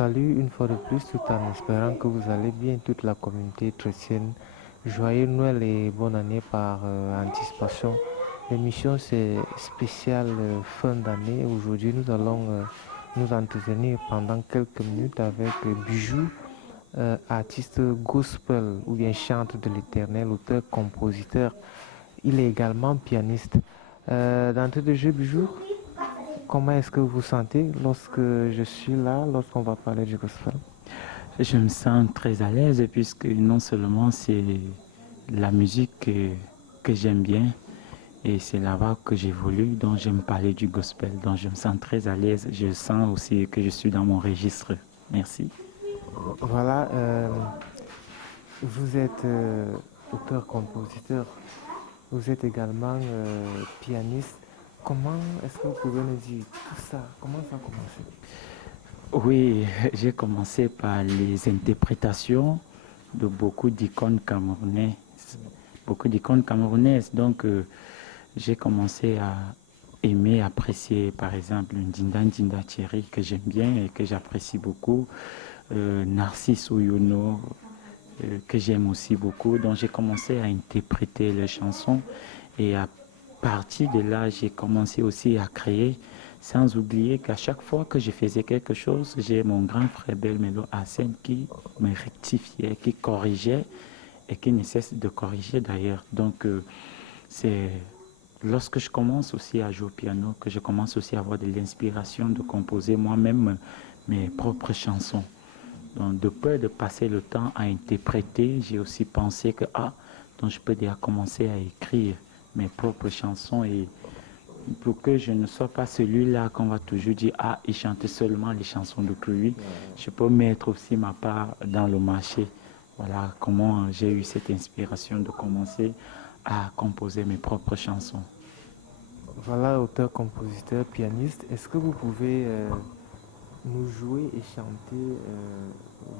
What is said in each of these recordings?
salue une fois de plus tout en espérant que vous allez bien, toute la communauté chrétienne. Joyeux Noël et bonne année par anticipation. L'émission c'est spéciale fin d'année. Aujourd'hui, nous allons nous entretenir pendant quelques minutes avec Bijou, artiste gospel ou bien chante de l'Éternel, auteur, compositeur. Il est également pianiste. D'entrée de jeu, Bijou, comment est-ce que vous vous sentez lorsque je suis là, lorsqu'on va parler du gospel? Je me sens très à l'aise puisque non seulement c'est la musique que j'aime bien et c'est là-bas que j'évolue, donc j'aime parler du gospel, donc je me sens très à l'aise. Je sens aussi que je suis dans mon registre. Merci. Voilà, vous êtes auteur-compositeur, vous êtes également pianiste. Comment est-ce que vous pouvez nous dire tout ça? Comment ça a commencé? Oui, j'ai commencé par les interprétations de beaucoup d'icônes camerounaises. Donc, j'ai commencé à aimer, apprécier, par exemple, Ndinda Ndinda Thierry, que j'aime bien et que j'apprécie beaucoup, Narcisse Ouyono, que j'aime aussi beaucoup. Donc, j'ai commencé à interpréter les chansons et à partir de là, j'ai commencé aussi à créer, sans oublier qu'à chaque fois que je faisais quelque chose, j'ai mon grand frère Belmelo Hassen qui me rectifiait, qui corrigeait et qui ne cesse de corriger d'ailleurs. Donc, c'est lorsque je commence aussi à jouer au piano que je commence aussi à avoir de l'inspiration de composer moi-même mes propres chansons. Donc, de peur de passer le temps à interpréter, j'ai aussi pensé que donc je peux déjà commencer à écrire mes propres chansons et pour que je ne sois pas celui-là qu'on va toujours dire il chante seulement les chansons de Chloé, je peux mettre aussi ma part dans le marché. Voilà comment j'ai eu cette inspiration de commencer à composer mes propres chansons. Voilà, auteur, compositeur, pianiste. Est-ce que vous pouvez nous jouer et chanter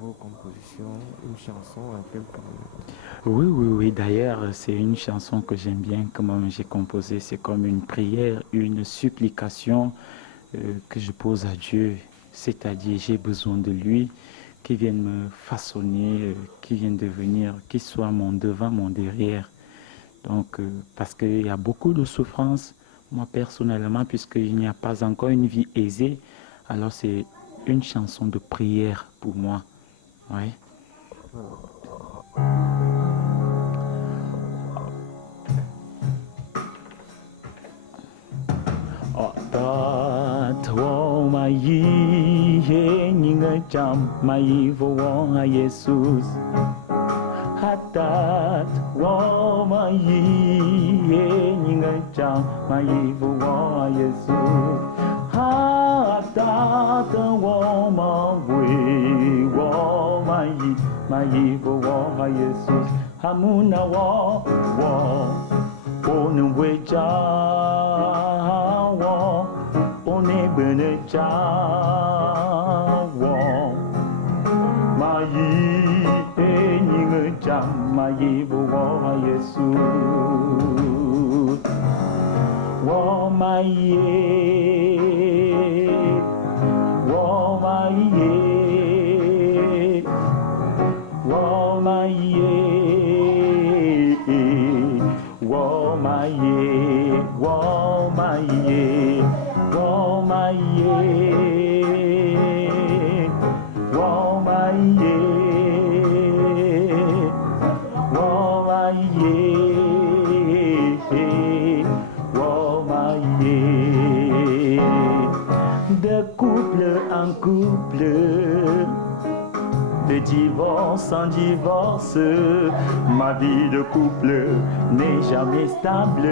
vos compositions, une chanson en quelques minutes? Oui, oui, oui. D'ailleurs, c'est une chanson que j'aime bien, que moi j'ai composée. C'est comme une prière, une supplication que je pose à Dieu. C'est-à-dire, j'ai besoin de lui, qui vienne me façonner, qui vienne devenir, qui soit mon devant, mon derrière. Donc, parce qu'il y a beaucoup de souffrance, moi personnellement, puisqu'il n'y a pas encore une vie aisée, alors c'est une chanson de prière pour moi. Ouais. Tat wo mai he ninga cham mai vo wa Jesus. Hatat wo mai he ninga cham mai vo wa Jesus. Hatat wo ma we wo mai vo wa Jesus. Hamuna wo onu we cha one bene cha mai ening cha mai bo Yesu wo mai wo mai wo mai wo mai wo de couple en couple, de divorce en divorce, ma vie de couple n'est jamais stable.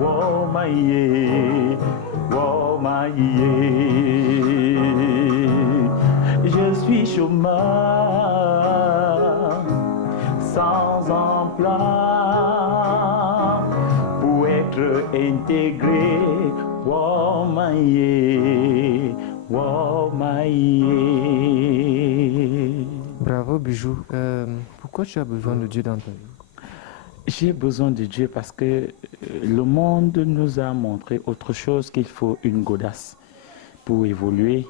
Oh maïe, oh maïe, je suis chômeur, sans emploi, pour être intégré. Oh maïe, oh maïe. Bravo Bijou. Pourquoi tu as besoin de Dieu dans ta vie? J'ai besoin de Dieu parce que le monde nous a montré autre chose, qu'il faut une godasse pour évoluer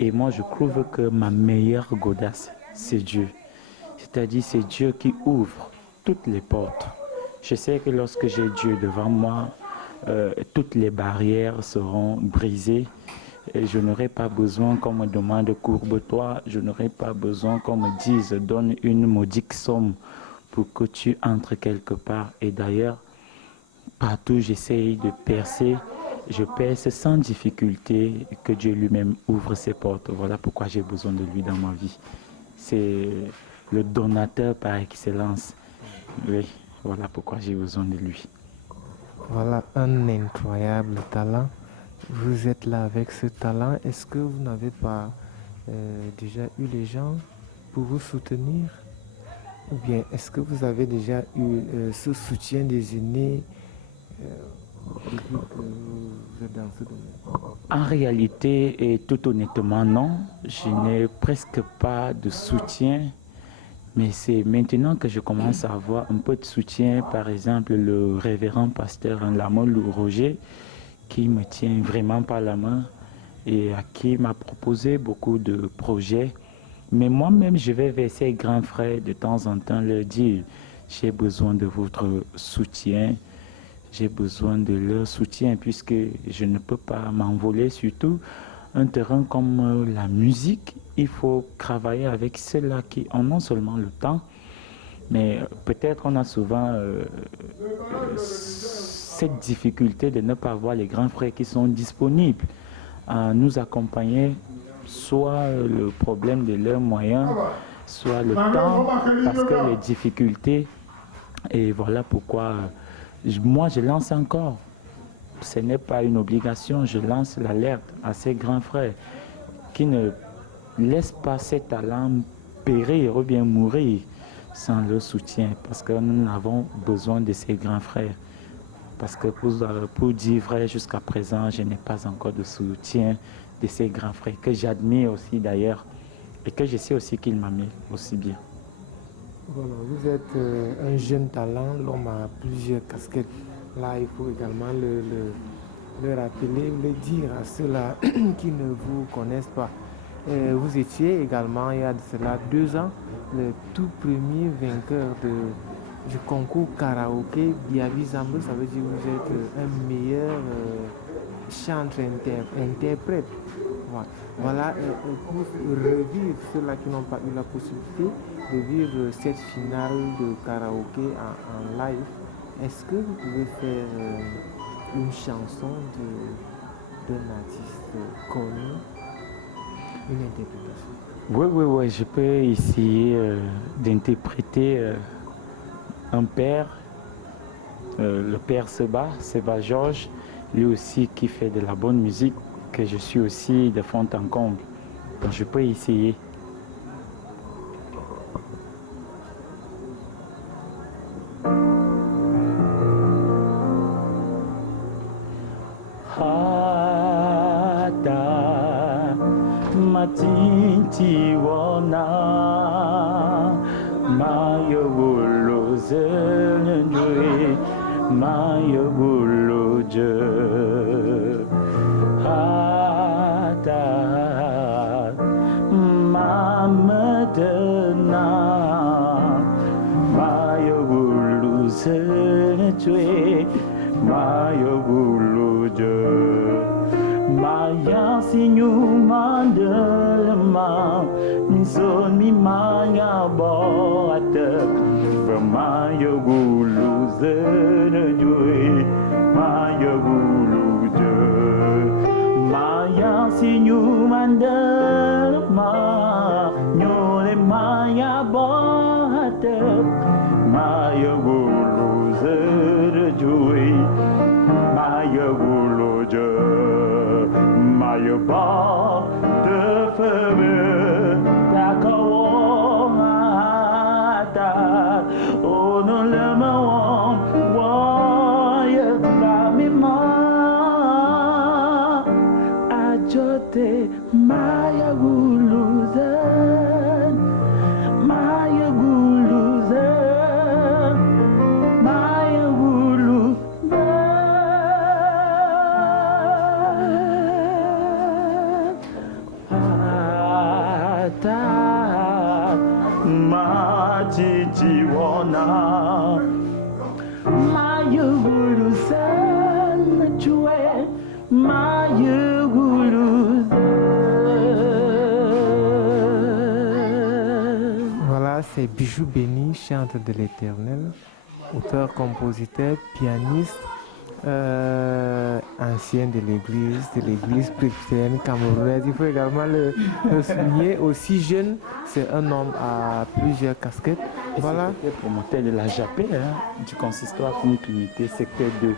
Et moi, je trouve que ma meilleure godasse, c'est Dieu. C'est-à-dire, c'est Dieu qui ouvre toutes les portes. Je sais que lorsque j'ai Dieu devant moi, toutes les barrières seront brisées. Et je n'aurai pas besoin qu'on me demande courbe-toi. Je n'aurai pas besoin qu'on me dise donne une modique somme pour que tu entres quelque part. Et d'ailleurs, partout j'essaye de percer, je perce sans difficulté, que Dieu lui-même ouvre ses portes. Voilà pourquoi j'ai besoin de lui dans ma vie. C'est le donateur par excellence. Oui, voilà pourquoi j'ai besoin de lui. Voilà un incroyable talent. Vous êtes là avec ce talent. Est-ce que vous n'avez pas déjà eu les gens pour vous soutenir? Ou bien est-ce que vous avez déjà eu ce soutien des aînés depuis que vous êtes dans ce domaine? En réalité, et tout honnêtement, non. Je n'ai presque pas de soutien. Mais c'est maintenant que je commence à avoir un peu de soutien. Par exemple, le révérend pasteur Lamolou Roger, qui me tient vraiment par la main et à qui m'a proposé beaucoup de projets. Mais moi-même, je vais vers ces grands frères de temps en temps leur dire, j'ai besoin de votre soutien, j'ai besoin de leur soutien puisque je ne peux pas m'envoler, surtout un terrain comme la musique. Il faut travailler avec ceux-là qui en ont seulement le temps, mais peut-être on a souvent cette difficulté de ne pas avoir les grands frères qui sont disponibles à nous accompagner, soit le problème de leurs moyens, soit le temps, parce que les difficultés. Et voilà pourquoi moi je lance encore. Ce n'est pas une obligation, je lance l'alerte à ces grands frères qui ne laissent pas ces talents périr ou bien mourir sans leur soutien, parce que nous avons besoin de ces grands frères. Parce que pour dire vrai, jusqu'à présent, je n'ai pas encore de soutien de ces grands frères, que j'admire aussi d'ailleurs, et que je sais aussi qu'ils m'aiment aussi bien. Voilà, vous êtes un jeune talent, l'homme a plusieurs casquettes. Là, il faut également le rappeler, le dire à ceux-là qui ne vous connaissent pas. Vous étiez également, il y a de cela 2 ans, le tout premier vainqueur du concours karaoké Biavi Zambo. Ça veut dire que vous êtes un meilleur chanteur-interprète. Voilà, pour revivre ceux-là qui n'ont pas eu la possibilité de vivre cette finale de karaoké en live, est-ce que vous pouvez faire une chanson d'un artiste connu, une interprétation? Oui, je peux essayer d'interpréter un père, le père Seba Georges, lui aussi qui fait de la bonne musique, que je suis aussi de fond en comble. Donc je peux essayer. Hata matinti wana mayo bulu zenye mayo bulu je hata mamadena mayo bulu zenye mayo bulu je maya sinyu mandelma son mi maya boate maya bulu zenye maya bulu je maya sinyu mandelma nyole maya boate maya bulu zenye maya bulu je maya ba de feme takawata ono lema wa ya kamima ajote maya Machichiwana Mayugulusan Chue Mayugulusan. Voilà, c'est Bijou Béni, chante de l'Éternel, auteur, compositeur, pianiste, ancien de l'église presbytérienne camerounaise. Il faut également le souligner, aussi jeune, c'est un homme à plusieurs casquettes. Et voilà. C'est promoteur de la JAPE, du consistoire Kunkunité, secteur 2.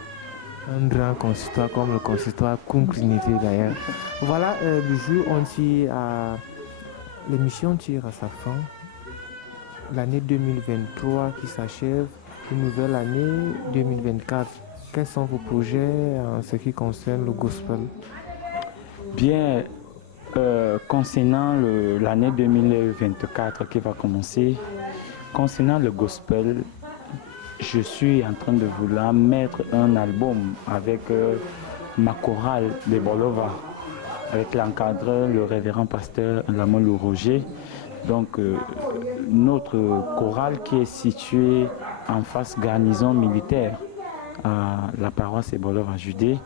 Un grand consistoire comme le consistoire Kunkunité d'ailleurs. Voilà, Bijou, l'émission tire à sa fin. L'année 2023 qui s'achève, une nouvelle année 2024. Quels sont vos projets en ce qui concerne le gospel? Bien, concernant l'année 2024 qui va commencer, concernant le gospel, je suis en train de vouloir mettre un album avec ma chorale de Bolova, avec l'encadreur, le révérend pasteur Lamolou Roger. Donc, notre chorale qui est située en face garnison militaire à la paroisse Ebolova Judée,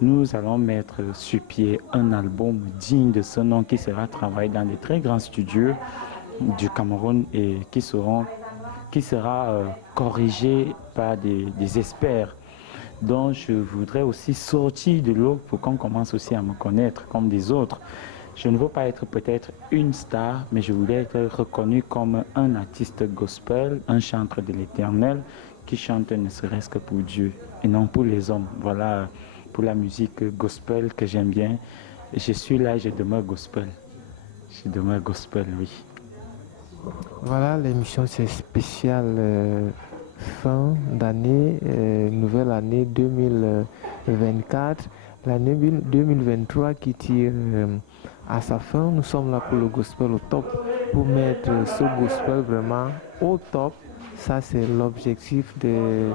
nous allons mettre sur pied un album digne de ce nom qui sera travaillé dans des très grands studios du Cameroun et qui sera corrigé par des experts dont je voudrais aussi sortir de l'eau pour qu'on commence aussi à me connaître comme des autres. Je ne veux pas être peut-être une star, mais je voudrais être reconnu comme un artiste gospel, un chanteur de l'Éternel qui chante ne serait-ce que pour Dieu et non pour les hommes. Voilà pour la musique gospel que j'aime bien. Je suis là, je demeure gospel. Je demeure gospel, oui. Voilà, l'émission c'est spécial fin d'année, nouvelle année 2024. L'année 2023 qui tire à sa fin. Nous sommes là pour le gospel au top, pour mettre ce gospel vraiment au top. Ça, c'est l'objectif de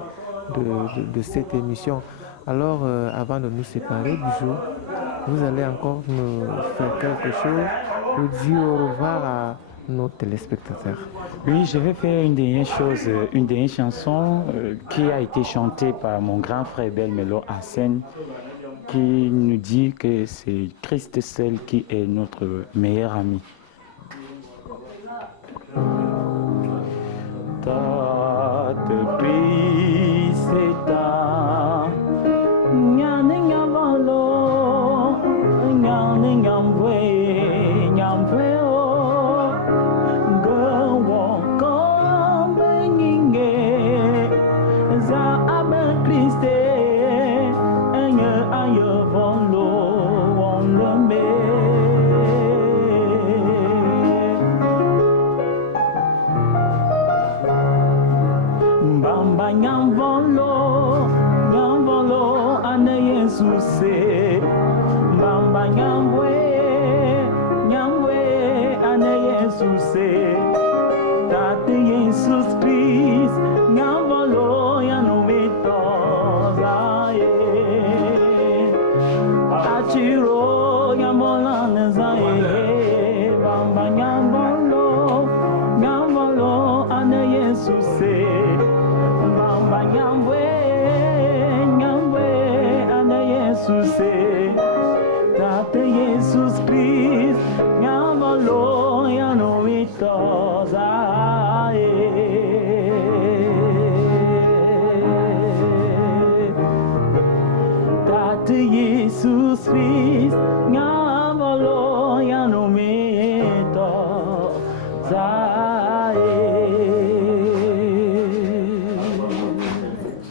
cette émission. Alors, avant de nous séparer du jour, vous allez encore nous faire quelque chose pour dire au revoir à nos téléspectateurs. Oui, je vais faire une dernière chose, une dernière chanson qui a été chantée par mon grand frère Belmelo Hassen, qui nous dit que c'est Christ seul qui est notre meilleur ami.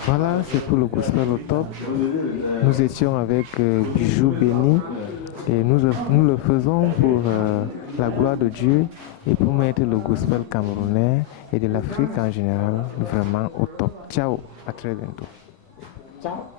Voilà, c'est pour le gospel au top. Nous étions avec Bijou Béni et nous le faisons pour la gloire de Dieu et pour mettre le gospel camerounais et de l'Afrique en général vraiment au top. Ciao, à très bientôt. Ciao.